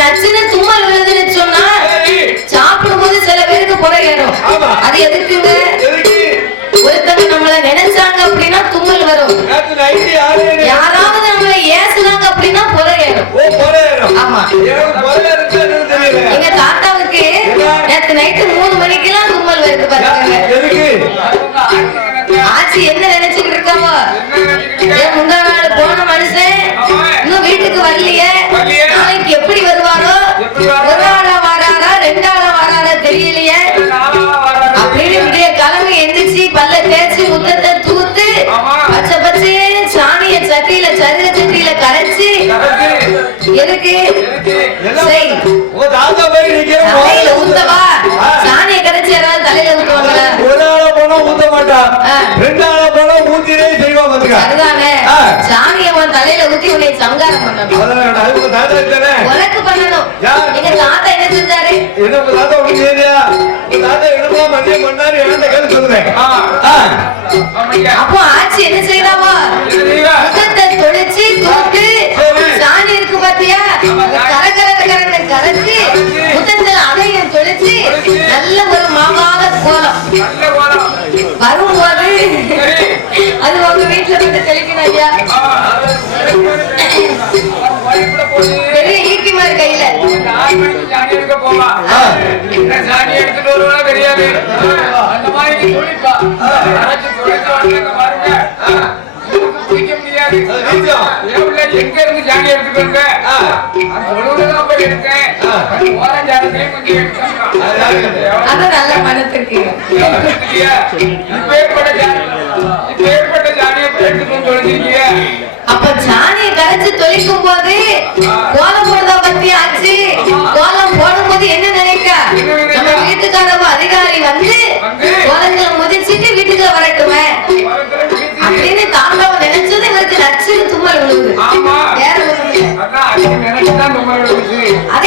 நச்சுன்னு தும்மல் விழுதுன்னு சொன்னா சாப்பிடும் போது சில பேருக்கு புறையேறும் அது எதுக்குங்க? ஒருத்தங்க நினைச்சாங்க அப்படின்னா வரும். யாராவது ஏசுனாங்க எங்க தாத்தாவுக்கு நேத்து நைட்டு மூணு மணிக்கு எல்லாம் தும்மல் வருது பாருங்க. ஆச்சி என்ன நினைச்சுட்டு இருக்காவோ? முந்தா நாள் போன மனுஷன் இன்னும் வீட்டுக்கு வரலையே. எப்படி வருது? ஒரு ஆளா வராரா ரெண்டு ஆளா வராரா தெரியலையே. அப்படின்னு கிளம்பி எந்திரிச்சு பல்ல தேய்ச்சி முத்தத்தை தூத்து. பச்சை பச்சையே சாணிய சட்டியில சருக சட்டியில கரைச்சு எதுக்கு? ஊத்தவா? சாணிய கரைச்சு யாராவது தலையில ஊத்துவாங்களா? ஒரு ஆளா போனா ஊத்த மாட்டான் ஆ. ரெண்டு ஆளா போனா ஊத்தினே சாணிய உன் தலையில ஊத்தி உன்னை சங்காரம் பண்ணணும். உனக்கு? எங்க தாத்தா என்ன செஞ்சாரு என்ன தாத்தா ஒண்ணு உங்க தாத்தா என்னமோ மதியம் பண்ணாரு என்ன கேள்வி சொல்லுறேன் ஆ. அப்போ என்ன செய்யறாவா ஆ. சாணி எடுத்துட்டு வருவா தெரியாது. அந்த மாதிரி பாருங்க. முடியாது. எங்க இருந்து சாணி எடுத்துட்டு வந்த ஆ. அந்த தொழுவுல தான் போய் எடுத்தேன். கொஞ்சம் எடுத்தாங்க நல்ல மனத்துக்கு. இப்ப ஏற்பட்ட இப்ப ஏற்பட்ட ஜானியை தொலைச்சிருக்கீங்க அப்ப சாணியை கரைச்சு தொளிக்கும் போது கோலம் போடுறதா பத்தி ஆச்சு?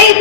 এই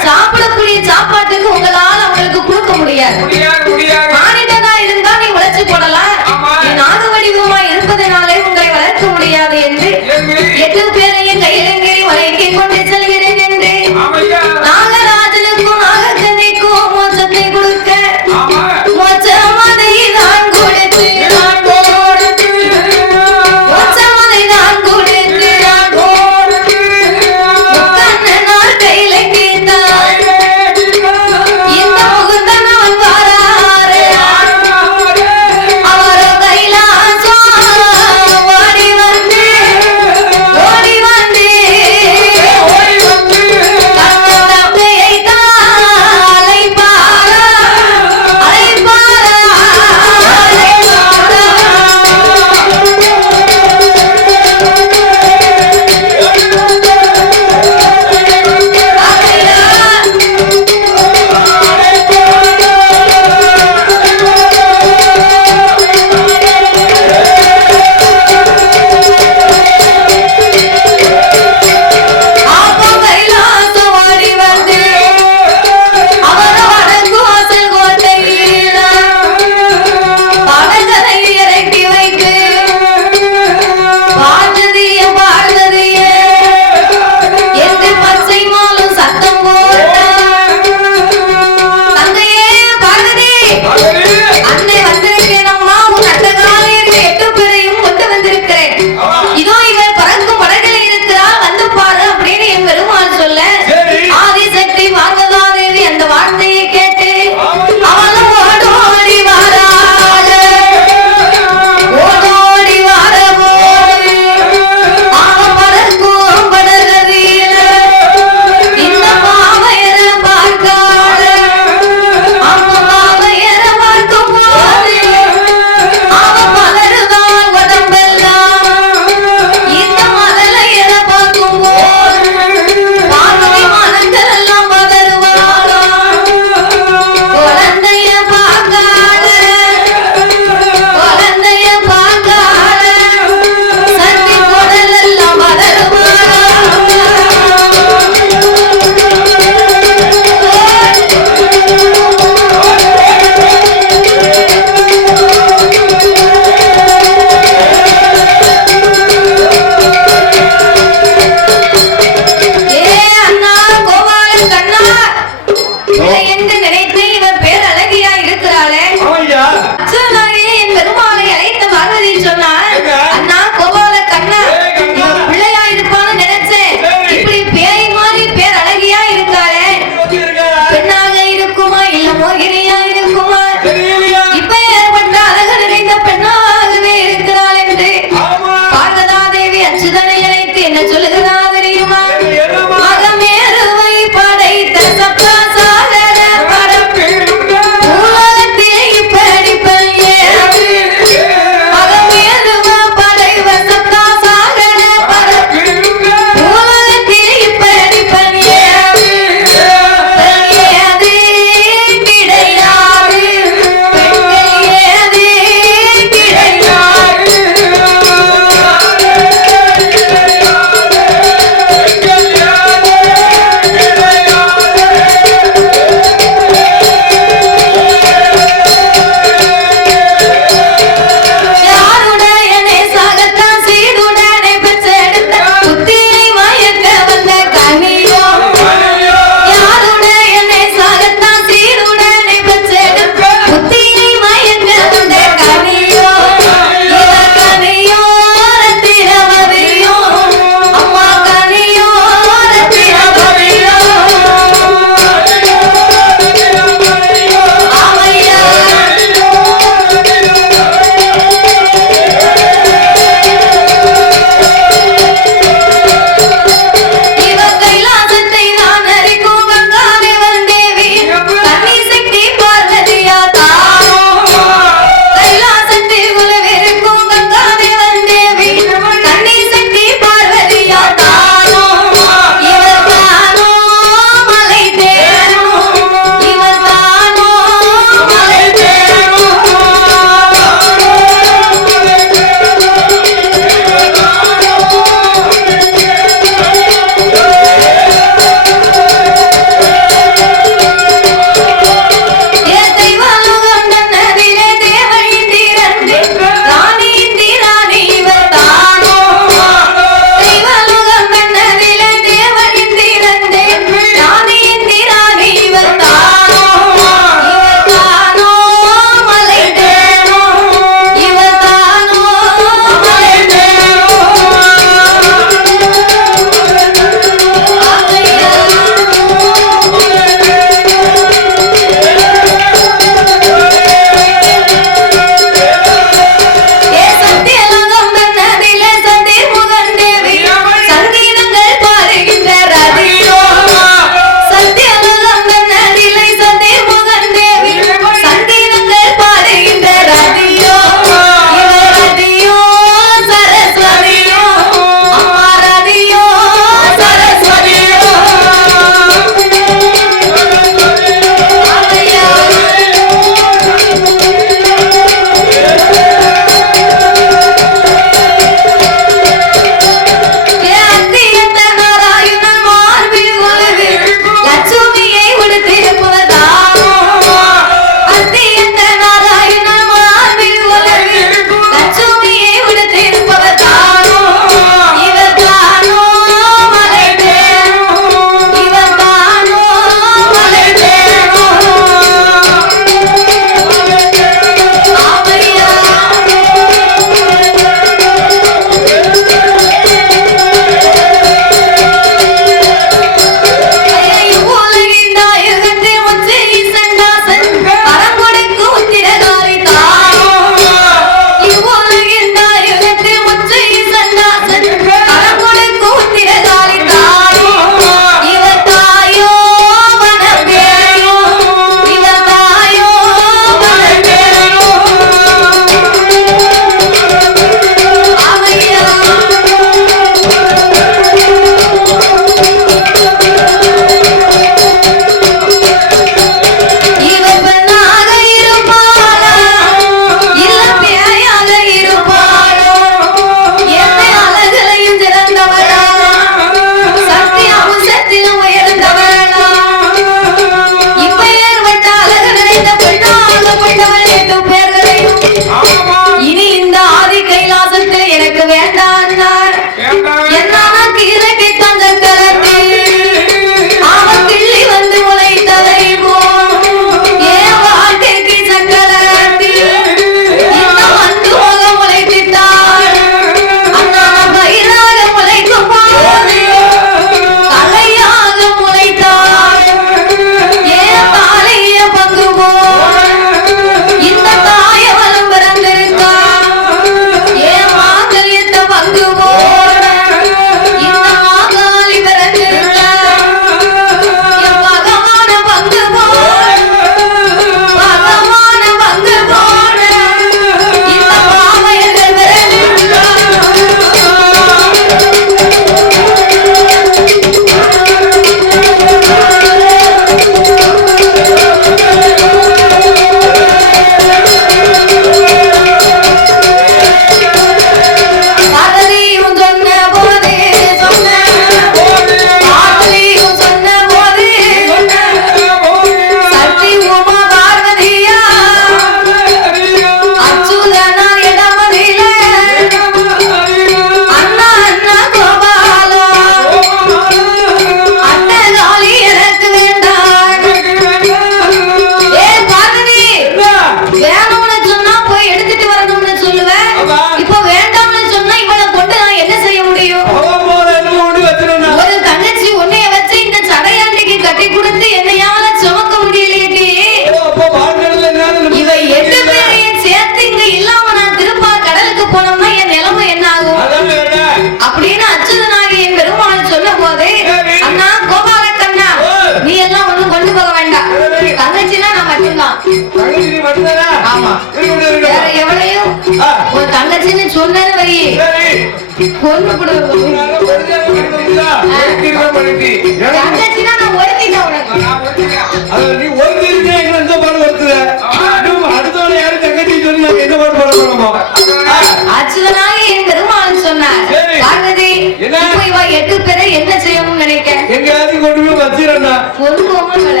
போறோமோ அச்சுதனாக என் பெருமாள் சொன்னார். பார்வதி என்ன? இப்போ இவ எட்டு பேரை என்ன செய்யணும்னு நினைக்க? எங்கேயாவது கொண்டு போய் வச்சிடறா பொறுப்போமா மேல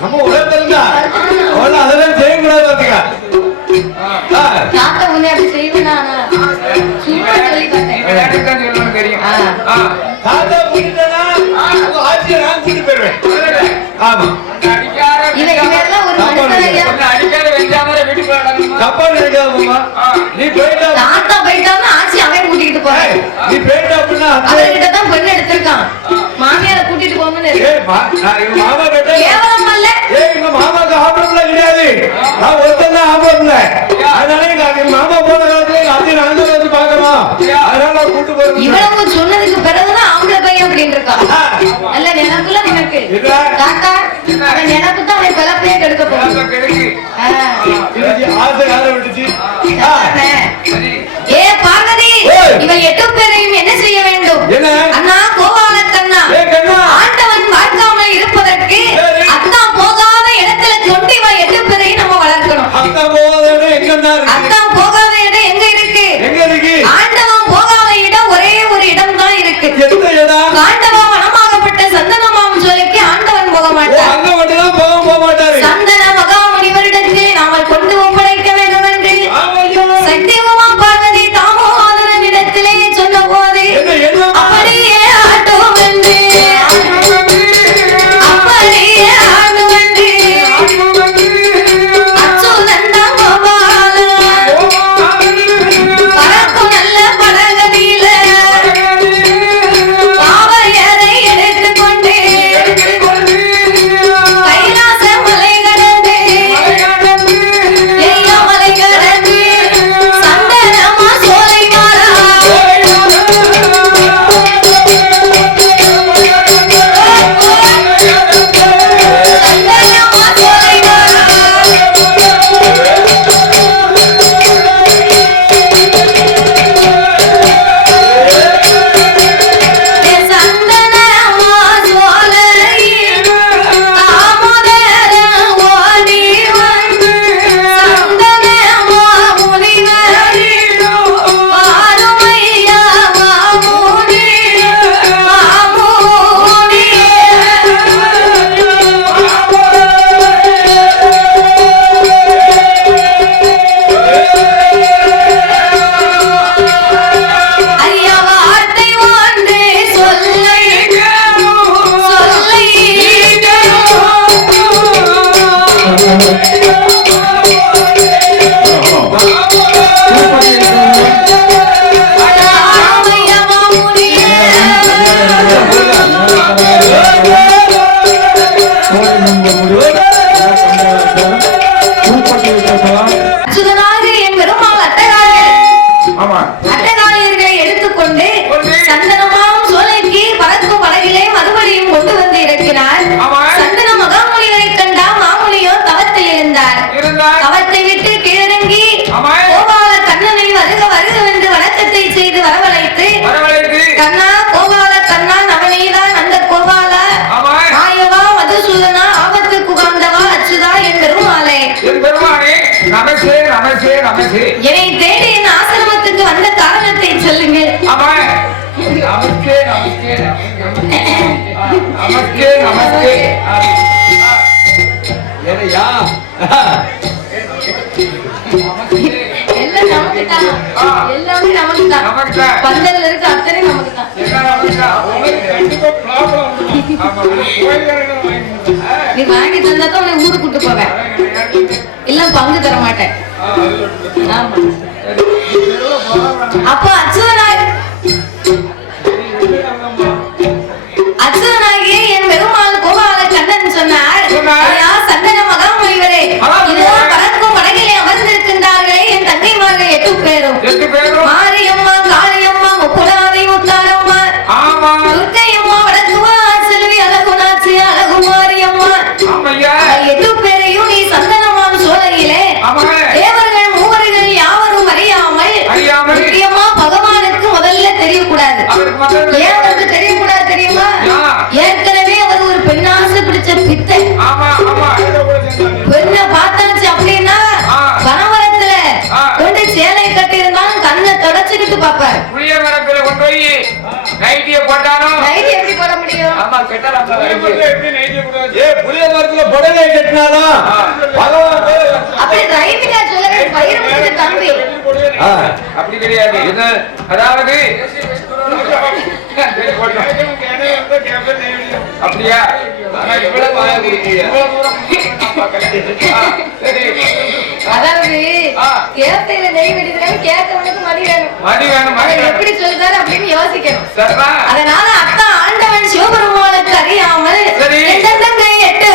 நம்ம உலகத்தில்ல அவள அதெல்லாம் செய்யக்கூடாது பாத்துக்க ஆ, தாத்தா உன்னை அப்படி செய்வேனா சும்மா சொல்லி பார்த்தேன். விளையாட்டுத்தான் சொல்லணும்னு தெரியும். ஆ. ஆ. தாத்தா கூட்டிட்டேனா உங்க ஆட்சியை நான் கூட்டிட்டு போயிருவேன் ஆமா. தப்பா நினைக்காதம்மா நீ போயிட்டா தாத்தா போயிட்டான்னா ஆச்சி அவன் கூட்டிட்டு போறேன் நீ போயிட்டா அப்படின்னா அத்தை- அவர்கிட்ட தான் பெண் எடுத்திருக்கான். மாமியார கூட்டிட்டு போங்கன்னு. ஏய், மா- நான் எங்க மாமா கிட்ட கேவலம் அல்ல ஏய் எங்க மாமாக்கு ஆம்பளை கிடையாது. நான் ஒருத்தன் தான் அதனால எங்க மாமா போன காலத்துல எங்க வச்சு பார்க்கணும். அதனால கூட்டு போறேன் இவ்வளவு சொன்னதுக்கு பிறகுதான் ஆம்பளை பையன் அப்படின்னு இருக்கான் அல்ல நினைப்புல உனக்கு. தாத்தா அவன் நினைப்பு தான் அவன் பிறப்பையே கெடுக்க. போகுது விட்டுச்சு. ஏ பார்வதி. இவன் எட்டு பேரையும் என்ன செய்ய வேண்டும்? என்ன? அண்ணா கோபால கண்ணா ஏ கண்ணா. ஆண்டவன் பார்க்காமல் இருப்பதற்கு. அத்தா போகாத இடத்துல கொண்டு இவன் எட்டு பேரையும் நம்ம வளர்க்கணும். அக்கா போகாத இடம் இருக்கு? அத்தா போகாத இடம் எங்க இருக்கு? எங்க இருக்கு? ஆண்டவன் போகாத இடம் ஒரே ஒரு இடம் தான் இருக்கு. எந்த இடம்? ஆண்டவன் வனமாகப்பட்ட சந்தனமாம் சொல்லிக்கு ஆண்டவன் போக ஓ, மாட்டார். அங்க மட்டும் தான் போக போக நமசே நமசே நமசே. என்னை தேடி என் ஆசிரமத்துக்கு வந்த காரணத்தை சொல்லுங்கள். ஆமா நமஸ்கே நமஸ்கே நமஸ்கே நமஸ்கே நமஸ்கே ஏனையா எல்லாம் நமக்கு தான் ஆ. எல்லாமே நமக்கு தான் நமக்கு தான். பந்தல்ல இருக்க அத்தனை நமக்கு தான் நீ வாங்கி தந்தா தான் உன்னை ஊருக்கு கூட்டு போவேன். இல்ல பங்கு தர மாட்டேன் ஆமா. அப்போ அச்சுதனாய் ஆமா கெட்டலாம் ஏ புளிய மரத்துல புடவை போய் அப்படி கிடையாது. இது அதாவது. அப்படியா? இவ்வளவு அதாவது. கேத்தையில நெய் விடுதுனால கேத்தவனுக்கு மதி எப்படி சொல்றாரு அப்படின்னு யோசிக்கணும். அதனால அத்தான் ஆண்டவன் சிவபெருமானுக்கு அறியாமல் எட்டு